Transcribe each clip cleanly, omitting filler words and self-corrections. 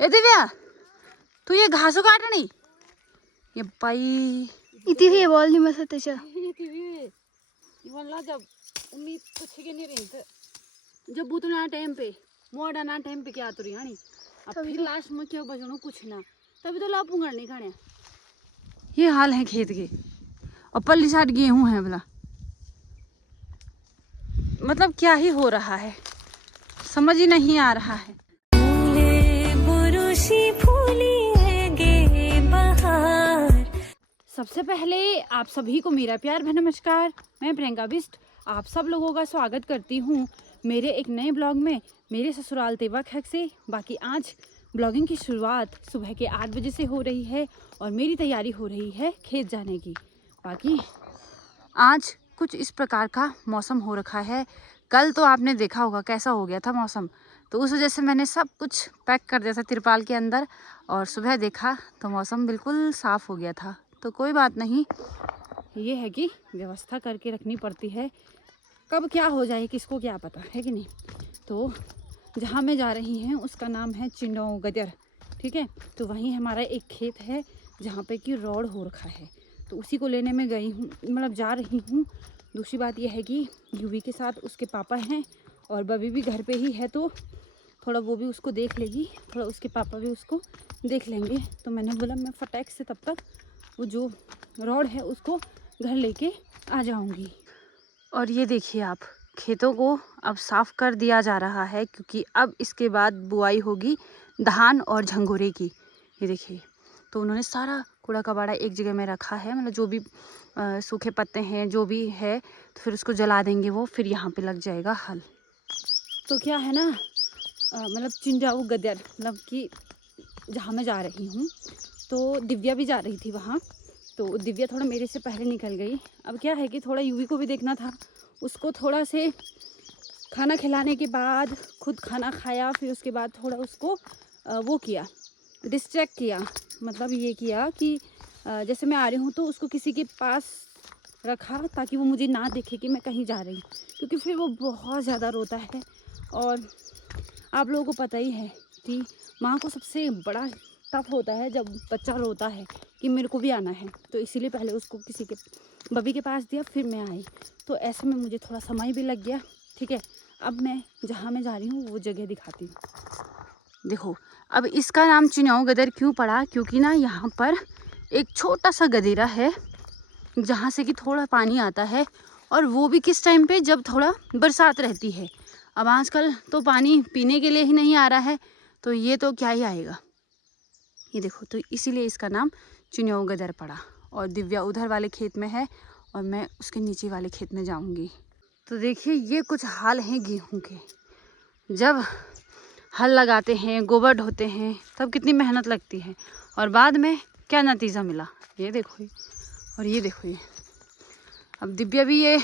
ए दिव्या, तू ये घासू काटणी ये बाई इतनी ही बोल नहीं मसा त्याच्या मला जब उम्मीद कुछ के नहीं रही तो जब बुतना टाइम पे मोड़ा ना टाइम पे क्या तुरी हानी अब फिर लास्ट में क्या बजनो कुछ ना तभी तो लापूंगा नहीं खाने। ये हाल है खेत के और पल्ली साइड गेहूं है बोला, मतलब क्या ही हो रहा है समझ ही नहीं आ रहा है। सबसे पहले आप सभी को मेरा प्यार भरा नमस्कार। मैं प्रियंका बिस्ट आप सब लोगों का स्वागत करती हूँ मेरे एक नए ब्लॉग में मेरे ससुराल तेवा खैक से। बाकी आज ब्लॉगिंग की शुरुआत सुबह के 8 बजे से हो रही है और मेरी तैयारी हो रही है खेत जाने की। बाकी आज कुछ इस प्रकार का मौसम हो रखा है। कल तो आपने देखा होगा कैसा हो गया था मौसम, तो उस वजह से मैंने सब कुछ पैक कर दिया था तिरपाल के अंदर और सुबह देखा तो मौसम बिल्कुल साफ़ हो गया था। तो कोई बात नहीं, ये है कि व्यवस्था करके रखनी पड़ती है, कब क्या हो जाए किसको क्या पता है कि नहीं। तो जहाँ मैं जा रही हूँ उसका नाम है चिंडों गदर, ठीक है। तो वहीं हमारा एक खेत है जहाँ पे कि रोड हो रखा है, तो उसी को लेने में गई हूँ, मतलब जा रही हूँ। दूसरी बात यह है कि यूवी के साथ उसके पापा हैं और बबी भी घर पे ही है, तो थोड़ा वो भी उसको देख लेगी, थोड़ा उसके पापा भी उसको देख लेंगे। तो मैंने बोला मैं फटाक से तब तक वो जो रोड है उसको घर लेके आ जाऊंगी। और ये देखिए आप, खेतों को अब साफ़ कर दिया जा रहा है क्योंकि अब इसके बाद बुआई होगी धान और झंगोरे की। ये देखिए, तो उन्होंने सारा कूड़ा कबाड़ा एक जगह में रखा है, मतलब जो भी सूखे पत्ते हैं जो भी है, तो फिर उसको जला देंगे वो, फिर यहाँ पे लग जाएगा हल। तो क्या है ना, मतलब चिंजाऊ गदर, मतलब कि जहाँ मैं जा रही हूँ तो दिव्या भी जा रही थी वहाँ, तो दिव्या थोड़ा मेरे से पहले निकल गई। अब क्या है कि थोड़ा यूवी को भी देखना था, उसको थोड़ा से खाना खिलाने के बाद खुद खाना खाया, फिर उसके बाद थोड़ा उसको वो किया, डिस्ट्रैक्ट किया, मतलब ये किया कि जैसे मैं आ रही हूँ तो उसको किसी के पास रखा ताकि वो मुझे ना देखे कि मैं कहीं जा रही हूँ, क्योंकि फिर वो बहुत ज़्यादा रोता है। और आप लोगों को पता ही है कि माँ को सबसे बड़ा टफ होता है जब बच्चा रोता है कि मेरे को भी आना है, तो इसीलिए पहले उसको किसी के बबी के पास दिया, फिर मैं आई। तो ऐसे में मुझे थोड़ा समय भी लग गया, ठीक है। अब मैं जहाँ मैं जा रही हूँ वो जगह दिखाती हूँ। देखो, अब इसका नाम चिनाऊ गदर क्यों पड़ा, क्योंकि ना यहाँ पर एक छोटा सा गदेरा है जहाँ से कि थोड़ा पानी आता है, और वो भी किस टाइम पे, जब थोड़ा बरसात रहती है। अब आजकल तो पानी पीने के लिए ही नहीं आ रहा है, तो ये तो क्या ही आएगा। ये देखो, तो इसीलिए इसका नाम चिन्याऊ गदर पड़ा। और दिव्या उधर वाले खेत में है और मैं उसके नीचे वाले खेत में जाऊंगी। तो देखिए, ये कुछ हाल हैं गेहूं के। जब हल लगाते हैं, गोबर ढोते हैं, तब कितनी मेहनत लगती है, और बाद में क्या नतीजा मिला ये देखो। और ये देखो, ये अब दिव्या भी ये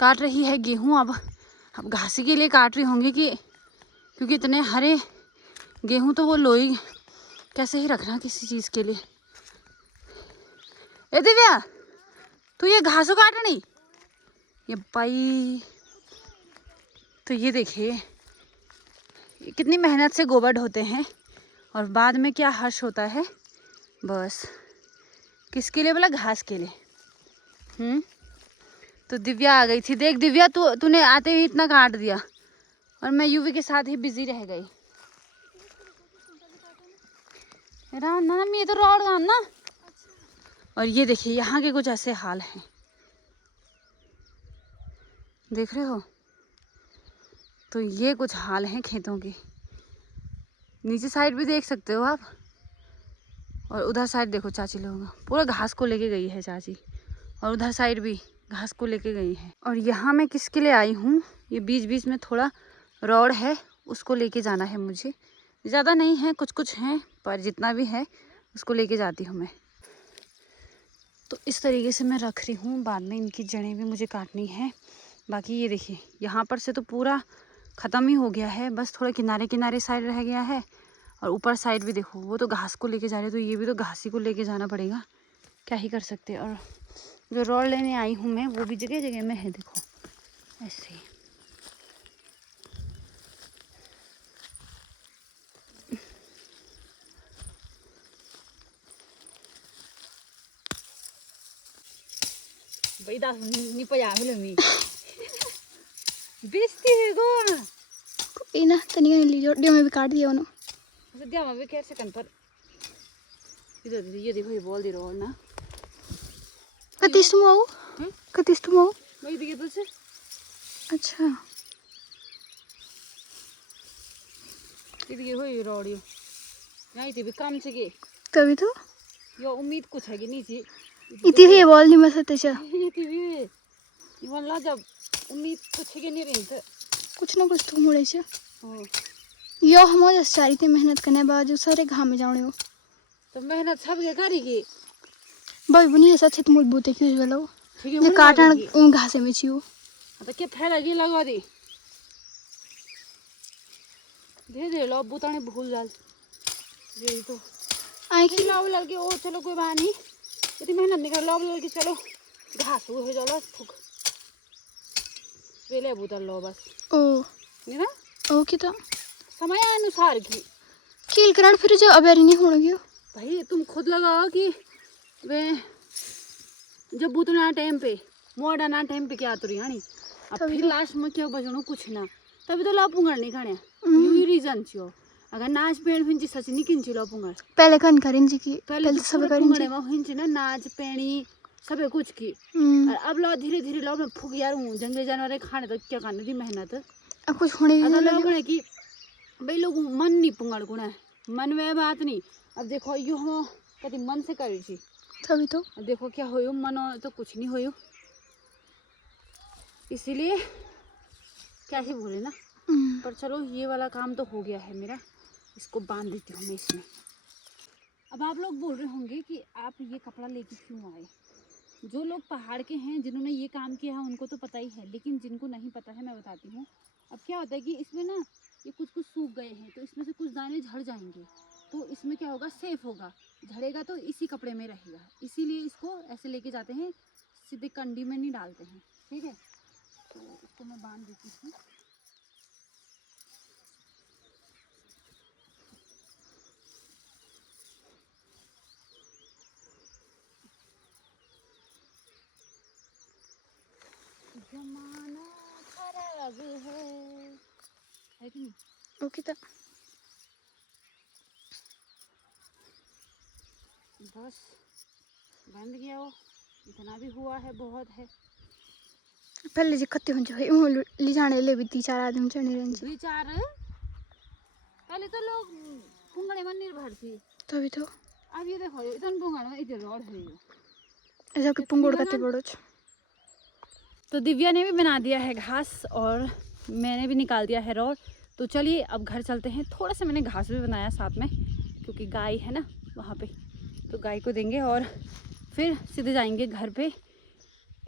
काट रही है गेहूं। अब घासी के लिए काट रही होंगी कि, क्योंकि इतने हरे गेहूं तो वो लोई कैसे ही रखना किसी चीज़ के लिए। ए दिव्या, तू ये घासों काटनी ये बाई। तो ये देखिए कितनी मेहनत से गोबर ढोते हैं और बाद में क्या हर्ष होता है, बस किसके लिए बोला, घास के लिए। तो दिव्या आ गई थी। देख दिव्या, तूने आते ही इतना काट दिया और मैं यूवी के साथ ही बिजी रह गई। ना ये तो रोड गान ना। और ये देखिए यहाँ के कुछ ऐसे हाल हैं, देख रहे हो। तो ये कुछ हाल हैं खेतों के। नीचे साइड भी देख सकते हो आप, और उधर साइड देखो, चाची लोग पूरा घास को लेके गई है चाची, और उधर साइड भी घास को लेके गई है। और यहाँ मैं किसके लिए आई हूँ, ये बीच बीच में थोड़ा रोड है, उसको लेके जाना है मुझे। ज़्यादा नहीं है, कुछ कुछ हैं, पर जितना भी है उसको लेके जाती हूँ मैं। तो इस तरीके से मैं रख रही हूँ, बाद में इनकी जड़ें भी मुझे काटनी है। बाकी ये देखिए, यहाँ पर से तो पूरा ख़त्म ही हो गया है, बस थोड़ा किनारे किनारे साइड रह गया है। और ऊपर साइड भी देखो, वो तो घास को लेके जा रहे हैं, तो ये भी तो घास ही को लेके जाना पड़ेगा, क्या ही कर सकते हैं। और जो रोड लेने आई हूँ मैं, वो भी जगह जगह में है, देखो ऐसे। भाई 10 नहीं पजा मिलूंगी बेइज्जती है गो कोई ना तनिया ली जोड़ियों में भी काट दिया उन्होंने सद्या में भी कैसे सेकंड पर इधर ये देखो ये बोल दे रहा ना कतिस तुम आओ कतिस तुम आओ भाई देखिए तो से अच्छा ये हो ये रोडियो नहीं थी भी काम से के तभी तो यो उम्मीद कुछ है कि नहीं थी इतनी ही बोल नहीं मैं सत्य चा ये थी भी ये वाला जब उम्मीद कुछ है कि नहीं रही तो कुछ ना कुछ तो मुड़े चा ओ यो हमारे सारी थी मेहनत करने बावजूद सारे घाम में जाने हो तो मेहनत सब के करेगी भाई बुनी ऐसा छत मूल बूते क्यों वाला हो ठीक ये है काटन उन घासे में छियो तो क्या फैलेगी लगा दी दे लो बुताने भूल जाल यही तो आए की लॉब लगे ओ चलो कोई बात नहीं इतनी मेहनत नहीं कर लॉब लगे चलो घास हो जाओ थूक पहले बुता लो बस ओ नहीं ना ओ की तो समय अनुसार की खेल करण फिर जो अबेरी नहीं होने गयो भाई तुम खुद लगाओ कि वे जब बुतना टाइम पे मोड़ा टाइम पे क्या तुरी हानी अब फिर लास्ट में क्या बजनो कुछ ना तभी तो लापूंगा नहीं खाने यही रीजन छियो अगर नाच पेड़ हिंची सच नहीं किंची लापूंगा पहले कन करें जी की पहले तो सब सब करें जी हिंची ना नाच पेणी सबे कुछ की और अब लो धीरे धीरे लो मैं फूक यार हूँ जंगली जानवर खाने तो क्या करने दी मेहनत अब कुछ होने भी अगर नहीं लोग लगे ने कि भाई लोग मन नहीं पुंगड़ गुना मन में बात नहीं अब देखो यो हम कभी मन से करी छी तभी तो अब देखो क्या होयो मनो तो कुछ नहीं होयो इसीलिए क्या ही बोले ना पर चलो ये वाला काम तो हो गया है मेरा इसको बांध देती हूँ मैं इसमें अब आप लोग बोल रहे होंगे कि आप ये कपड़ा लेके क्यों आए जो लोग पहाड़ के हैं जिन्होंने ये काम किया है उनको तो पता ही है लेकिन जिनको नहीं पता है मैं बताती हूँ अब क्या होता है कि इसमें ना ये कुछ कुछ सूख गए हैं तो इसमें से कुछ दाने झड़ जाएंगे तो इसमें क्या होगा सेफ होगा झड़ेगा तो इसी कपड़े में रहेगा इसीलिए इसको ऐसे लेके जाते हैं सीधे कंडी में नहीं डालते हैं ठीक है तो इसको मैं बांध देती हूँ जमाना खराब है कि नहीं ओके तो बस बंद गया वो इतना भी हुआ है बहुत है पहले जी खत्ते हो जो ले जाने ले भी 3-4 आदमी चढ़ने रहे जी विचार पहले तो लोग पुंगड़े में निर्भर थी तभी तो अब ये देखो इतना पुंगड़ में इधर रोड है ये ऐसा कि पुंगड़ कते बड़ो छ तो दिव्या ने भी बना दिया है घास और मैंने भी निकाल दिया है रोड तो चलिए अब घर चलते हैं थोड़ा सा मैंने घास भी बनाया साथ में क्योंकि गाय है ना वहाँ पे तो गाय को देंगे और फिर सीधे जाएंगे घर पे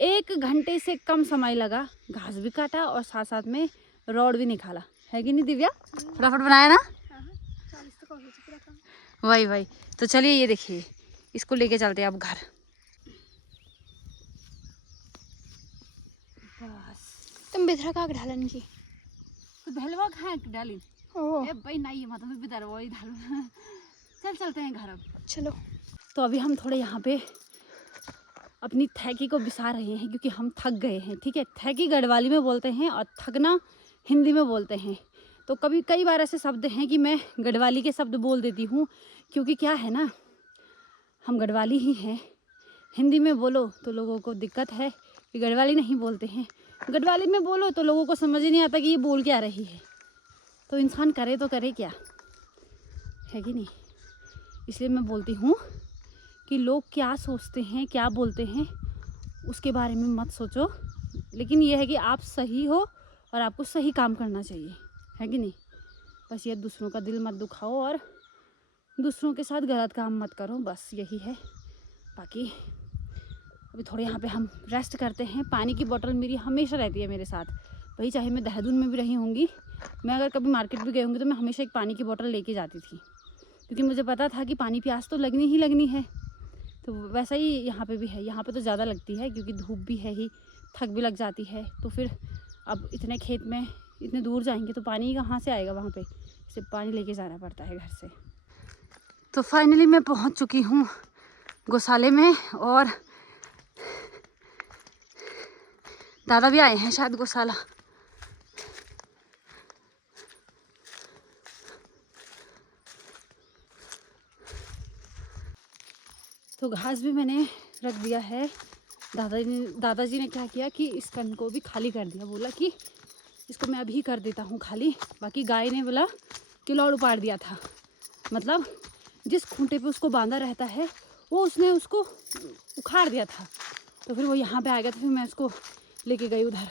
1 घंटे से कम समय लगा घास भी काटा और साथ साथ में रोड भी निकाला है कि नहीं दिव्या फटाफट बनाया ना वही तो चलिए ये देखिए इसको लेके चलते हैं अब घर बस तुम बेथरा का ढालन की तो भलवा खाए डाली ओ ए भाई नहीं मतलब मैं बिदर वही डालू चल चलते हैं घर अब चलो तो अभी हम थोड़े यहाँ पे अपनी थैकी को बिसा रहे हैं क्योंकि हम थक गए हैं ठीक है थैकी गढ़वाली में बोलते हैं और थकना हिंदी में बोलते हैं तो कभी कई बार ऐसे शब्द हैं कि मैं गढ़वाली के शब्द बोल देती हूँ क्योंकि क्या है ना हम गढ़वाली ही हैं हिंदी में बोलो तो लोगों को दिक्कत है कि गढ़वाली नहीं बोलते हैं गढ़वाली में बोलो तो लोगों को समझ ही नहीं आता कि ये बोल क्या रही है तो इंसान करे तो करे क्या है कि नहीं इसलिए मैं बोलती हूँ कि लोग क्या सोचते हैं क्या बोलते हैं उसके बारे में मत सोचो लेकिन ये है कि आप सही हो और आपको सही काम करना चाहिए है कि नहीं बस ये दूसरों का दिल मत दुखाओ और दूसरों के साथ गलत काम मत करो बस यही है बाकी अभी थोड़े यहाँ पे हम रेस्ट करते हैं पानी की बोतल मेरी हमेशा रहती है मेरे साथ वही चाहे मैं देहरादून में भी रही होंगी मैं अगर कभी मार्केट भी गई होंगी तो मैं हमेशा एक पानी की बोतल लेके जाती थी क्योंकि मुझे पता था कि पानी प्यास तो लगनी ही लगनी है तो वैसा ही यहाँ पे भी है यहाँ पे तो ज़्यादा लगती है क्योंकि धूप भी है ही थक भी लग जाती है तो फिर अब इतने खेत में इतने दूर जाएंगे तो पानी कहाँ से आएगा वहाँ पे सिर्फ पानी लेके जाना पड़ता है घर से तो फाइनली मैं पहुँच चुकी हूँ गौशाले में और दादा भी आए हैं शायद गौशाला। तो घास भी मैंने रख दिया है। दादाजी ने क्या किया कि इस कण को भी खाली कर दिया। बोला कि इसको मैं अभी कर देता हूँ खाली। बाकी गाय ने बोला कि लौड़ उपाड़ दिया था, मतलब जिस खूंटे पे उसको बांधा रहता है वो उसने उसको उखाड़ दिया था। तो फिर वो यहाँ पे आ गया, तो फिर मैं उसको लेके गई उधर।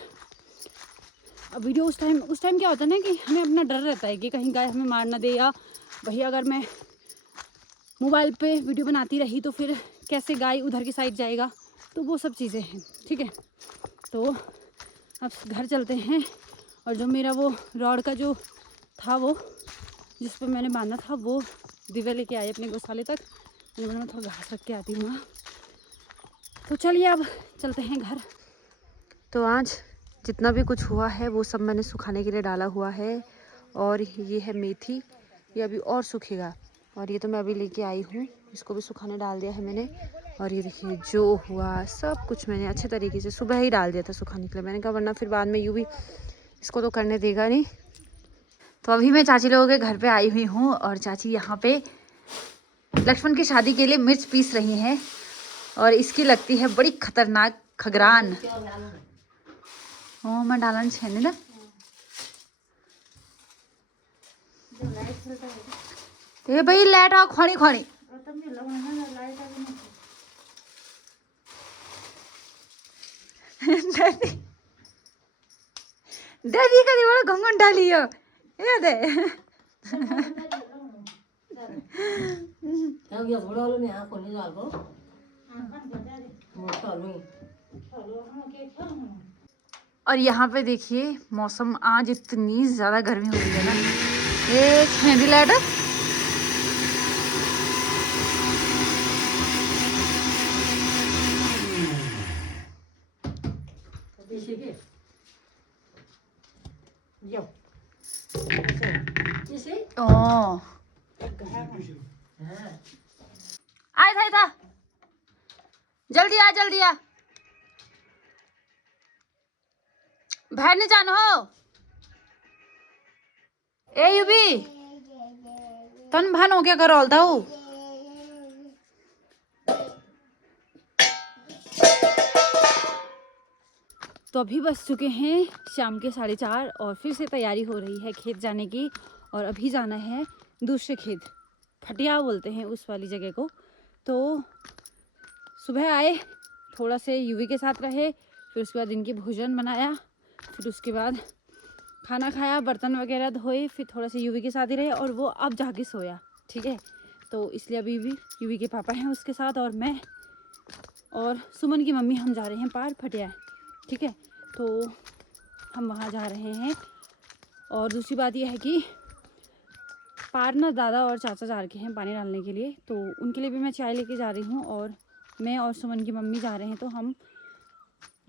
अब वीडियो उस टाइम क्या होता है ना कि हमें अपना डर रहता है कि कहीं गाय हमें मार ना दे, या वही अगर मैं मोबाइल पे वीडियो बनाती रही तो फिर कैसे गाय उधर की साइड जाएगा, तो वो सब चीज़ें हैं। ठीक है, तो अब घर चलते हैं। और जो मेरा वो रॉड का जो था, वो जिस पर मैंने बांधा था, वो दिव्या लेके आई अपने गौशाले तक। मैं थोड़ा घास रख के आती हूँ। तो चलिए अब चलते हैं घर। तो आज जितना भी कुछ हुआ है वो सब मैंने सुखाने के लिए डाला हुआ है। और ये है मेथी, ये अभी और सूखेगा। और ये तो मैं अभी लेके आई हूँ, इसको भी सुखाने डाल दिया है मैंने। और ये देखिए जो हुआ सब कुछ मैंने अच्छे तरीके से सुबह ही डाल दिया था सुखाने के लिए। मैंने कहा वरना फिर बाद में यूं भी इसको तो करने देगा नहीं। तो अभी मैं चाची लोगों के घर पे आई हुई हूँ और चाची यहाँ पे लक्ष्मण की शादी के लिए मिर्च पीस रही हैं। और इसकी लगती है बड़ी खतरनाक खगरान। ओ मैं डालन छेने ना ये भाई लाइट आ खोनी खोनी दादी का बड़ा घंगन डाली हो ये दे और यहाँ पे देखिए मौसम आज इतनी ज्यादा गर्मी हो रही है ना। ये मेहंदी लाइट ओ आया था जल्दी आ बाहर नहीं जाना हो। ए यूबी तन भान हो क्या करो अलता हूँ। तो अभी बस चुके हैं शाम के 4:30 और फिर से तैयारी हो रही है खेत जाने की। और अभी जाना है दूसरे खेत, फटिया बोलते हैं उस वाली जगह को। तो सुबह आए, थोड़ा से यूवी के साथ रहे, फिर उसके बाद इनकी भोजन बनाया, फिर उसके बाद खाना खाया, बर्तन वगैरह धोए, फिर थोड़ा सा यूवी के साथ ही रहे और वो अब जाके सोया। ठीक है, तो इसलिए अभी भी यूवी के पापा हैं उसके साथ और मैं और सुमन की मम्मी हम जा रहे हैं पार फटिया। ठीक है, तो हम वहाँ जा रहे हैं। और दूसरी बात यह है कि पार ना दादा और चाचा जा रखे हैं पानी डालने के लिए, तो उनके लिए भी मैं चाय लेके जा रही हूँ। और मैं और सुमन की मम्मी जा रहे हैं, तो हम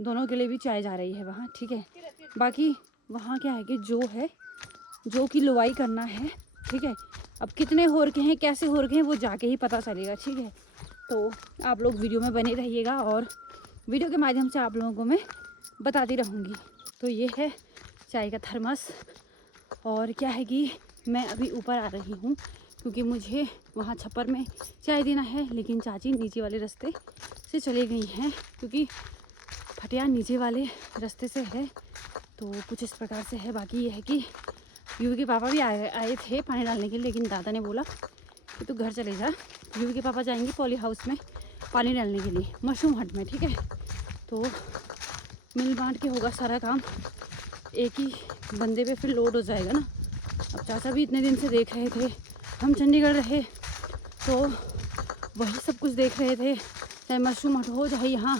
दोनों के लिए भी चाय जा रही है वहाँ। ठीक है, बाकी वहाँ क्या है कि जो की लुवाई करना है। ठीक है, अब कितने हो रखे हैं, कैसे हो रखे हैं, वो जाके ही पता चलेगा। ठीक है, तो आप लोग वीडियो में बने रहिएगा और वीडियो के माध्यम से आप लोगों को मैं बताती रहूँगी। तो ये है चाय का थर्मस। और क्या है कि मैं अभी ऊपर आ रही हूँ क्योंकि मुझे वहाँ छप्पर में चाय देना है, लेकिन चाची नीचे वाले रास्ते से चली गई हैं क्योंकि फटिया नीचे वाले रास्ते से है। तो कुछ इस प्रकार से है। बाकी ये है कि यूवी के पापा भी आए थे पानी डालने के लिए, लेकिन दादा ने बोला कि तू घर चले जा। यूवी के पापा जाएंगे पॉली हाउस में पानी डालने के लिए, मशरूम हट में। ठीक है, तो मिल बांट के होगा सारा काम, एक ही बंदे पे फिर लोड हो जाएगा ना। अब चाचा भी इतने दिन से देख रहे थे, हम चंडीगढ़ रहे तो वही सब कुछ देख रहे थे, चाहे मशरूम हट हो, चाहे यहाँ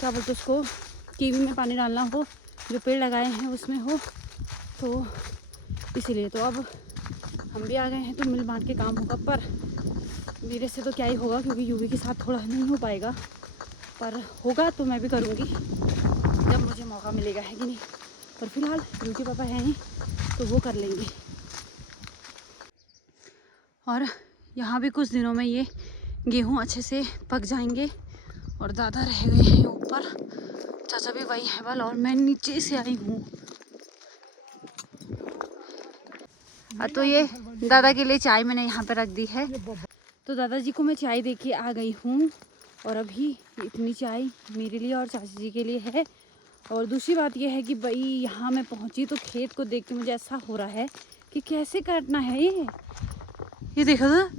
क्या बोलते उसको कीवी में पानी डालना हो, जो पेड़ लगाए हैं उसमें हो। तो इसीलिए तो अब हम भी आ गए हैं, तो मिल बांट के काम होगा। पर मेरे से तो क्या ही होगा क्योंकि यूवी के साथ थोड़ा नहीं हो पाएगा, पर होगा तो मैं भी करूँगी जब मुझे मौका मिलेगा, है कि नहीं। पर फिलहाल यूवी के पापा हैं तो वो कर लेंगे। और यहाँ भी कुछ दिनों में ये गेहूँ अच्छे से पक जाएंगे। और दादा रह गए हैं ऊपर, चाचा दरवाजा भी वही है वाला और मैं नीचे से आई हूँ। तो ये दादा के लिए चाय मैंने यहाँ पे रख दी है। तो दादाजी को मैं चाय दे के आ गई हूँ और अभी इतनी चाय मेरे लिए और चाची जी के लिए है। और दूसरी बात यह है कि भाई यहाँ मैं पहुँची तो खेत को देख के मुझे ऐसा हो रहा है कि कैसे काटना है ये देखो तो,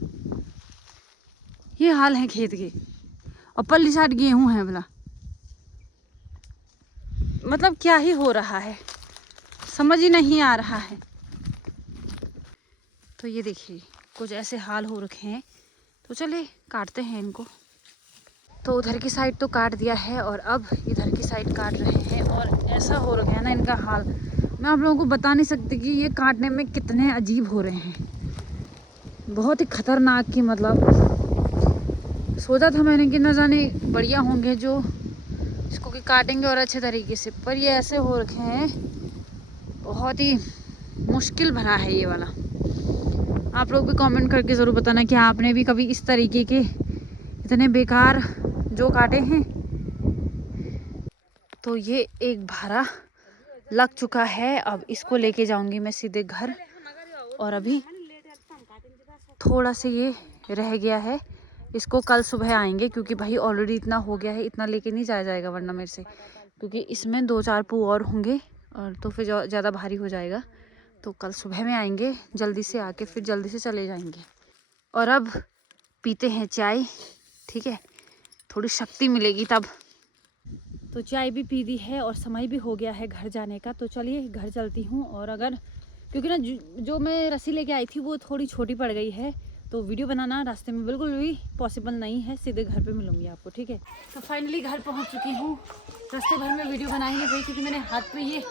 ये हाल है खेत के। और पल्ली साइड गेहूँ है बोला, मतलब क्या ही हो रहा है समझ ही नहीं आ रहा है। तो ये देखिए कुछ ऐसे हाल हो रखे हैं। तो चले काटते हैं इनको। तो उधर की साइड तो काट दिया है और अब इधर की साइड काट रहे हैं और ऐसा हो रखा है ना इनका हाल, मैं आप लोगों को बता नहीं सकती कि ये काटने में कितने अजीब हो रहे हैं, बहुत ही खतरनाक। की मतलब सोचा था मैंने कि न जाने बढ़िया होंगे जो इसको कि काटेंगे और अच्छे तरीके से, पर ये ऐसे हो रखे हैं, बहुत ही मुश्किल बना है ये वाला। आप लोग भी कमेंट करके ज़रूर बताना कि आपने भी कभी इस तरीके के इतने बेकार जो काटे हैं। तो ये एक भारा लग चुका है, अब इसको लेके जाऊंगी मैं सीधे घर। और अभी थोड़ा सा ये रह गया है, इसको कल सुबह आएंगे क्योंकि भाई ऑलरेडी इतना हो गया है, इतना लेके नहीं जाया जाएगा वरना मेरे से, क्योंकि इसमें 2-4 पू और होंगे और तो फिर ज़्यादा भारी हो जाएगा। तो कल सुबह में आएंगे जल्दी से, आके फिर जल्दी से चले जाएंगे। और अब पीते हैं चाय, ठीक है, थोड़ी शक्ति मिलेगी तब। तो चाय भी पी दी है और समय भी हो गया है घर जाने का। तो चलिए घर चलती हूँ। और अगर क्योंकि ना जो मैं रस्सी लेके आई थी वो थोड़ी छोटी पड़ गई है, तो वीडियो बनाना रास्ते में बिल्कुल भी पॉसिबल नहीं है, सीधे घर पे मिलूंगी आपको, ठीक है। तो फाइनली घर पहुँच चुकी हूँ। रास्ते भर में वीडियो बनाई नहीं गई क्योंकि मैंने हाथ पे ये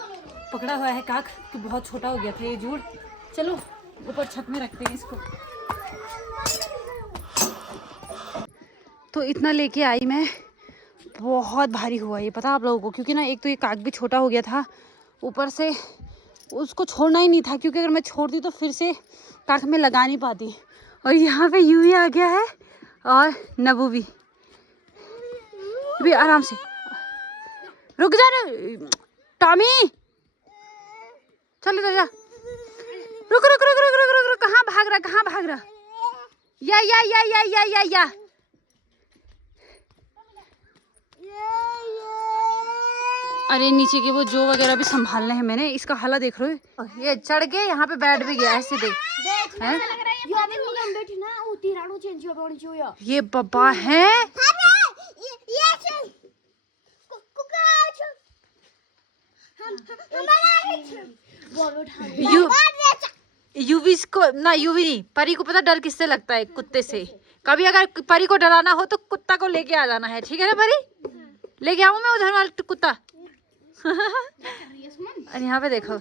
पकड़ा हुआ है काक, कि बहुत छोटा हो गया था ये जूड़। चलो ऊपर छत में रखते हैं इसको। तो इतना लेके आई मैं, बहुत भारी हुआ ये, पता आप लोगों को, क्योंकि ना एक तो ये काक भी छोटा हो गया था, ऊपर से उसको छोड़ना ही नहीं था, क्योंकि अगर मैं छोड़ती तो फिर से काक में लगा नहीं पाती। और यहाँ पे यूं ही आ गया है और नबू भी आराम से। रुक जा टॉमी, चल इधर जा। रुक रुक रुक रुक रुक रुक रुक, कहाँ भाग रहा, कहाँ भाग रहा? या अरे नीचे के वो जो वगैरह भी संभालने हैं मैंने। इसका हला देख रहे हो, ये चढ़ के यहाँ पे बैठ भी गया है सीधे। ये पापा है, यूवी इसको ना, यूवी नहीं, परी को पता डर किससे लगता है? कुत्ते से। कभी अगर परी को डराना हो तो कुत्ता को लेके आ जाना है, ठीक है ना परी? लेके आऊं मैं उधर वाला कुत्ता। और यहाँ पे देखो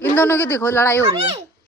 इन दोनों की, देखो लड़ाई हो रही है।